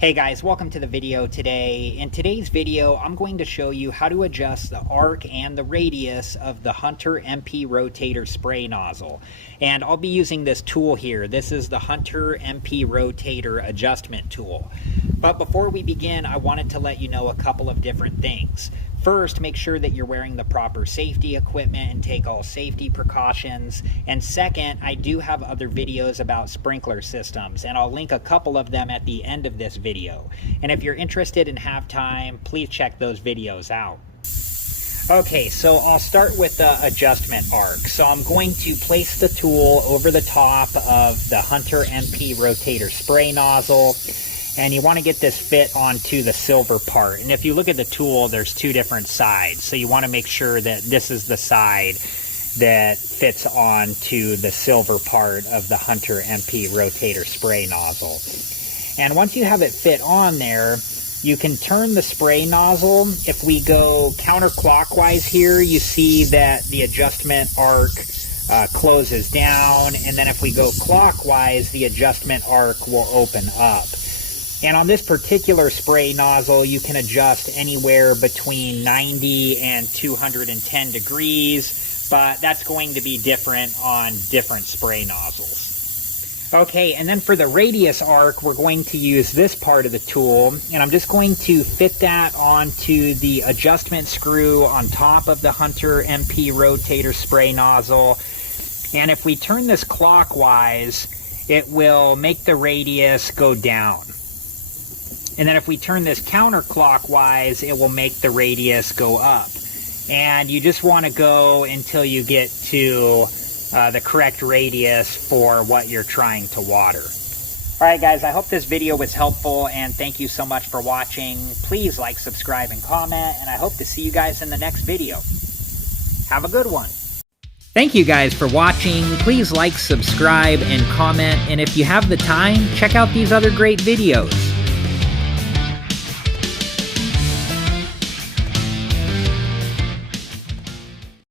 Hey guys, welcome to the video today. In today's video, I'm going to show you how to adjust the arc and the radius of the Hunter MP Rotator spray nozzle. And I'll be using this tool here. This is the Hunter MP Rotator adjustment tool. But before we begin, I wanted to let you know a couple of different things. First, make sure that you're wearing the proper safety equipment and take all safety precautions. And second, I do have other videos about sprinkler systems, and I'll link a couple of them at the end of this video. And if you're interested and have time, please check those videos out. Okay, so I'll start with the adjustment arc. So I'm going to place the tool over the top of the Hunter MP Rotator spray nozzle. And you want to get this fit onto the silver part. And if you look at the tool, there's two different sides. So you want to make sure that this is the side that fits onto the silver part of the Hunter MP Rotator spray nozzle. And once you have it fit on there, you can turn the spray nozzle. If we go counterclockwise here, you see that the adjustment arc closes down. And then if we go clockwise, the adjustment arc will open up. And on this particular spray nozzle, you can adjust anywhere between 90 and 210 degrees, but that's going to be different on different spray nozzles. Okay, and then for the radius arc, we're going to use this part of the tool, and I'm just going to fit that onto the adjustment screw on top of the Hunter MP Rotator spray nozzle. And if we turn this clockwise, it will make the radius go down. And then if we turn this counterclockwise, it will make the radius go up. And you just want to go until you get to the correct radius for what you're trying to water. Alright guys, I hope this video was helpful, and thank you so much for watching. Please like, subscribe, and comment, and I hope to see you guys in the next video. Have a good one. Thank you guys for watching. Please like, subscribe, and comment, and if you have the time, check out these other great videos.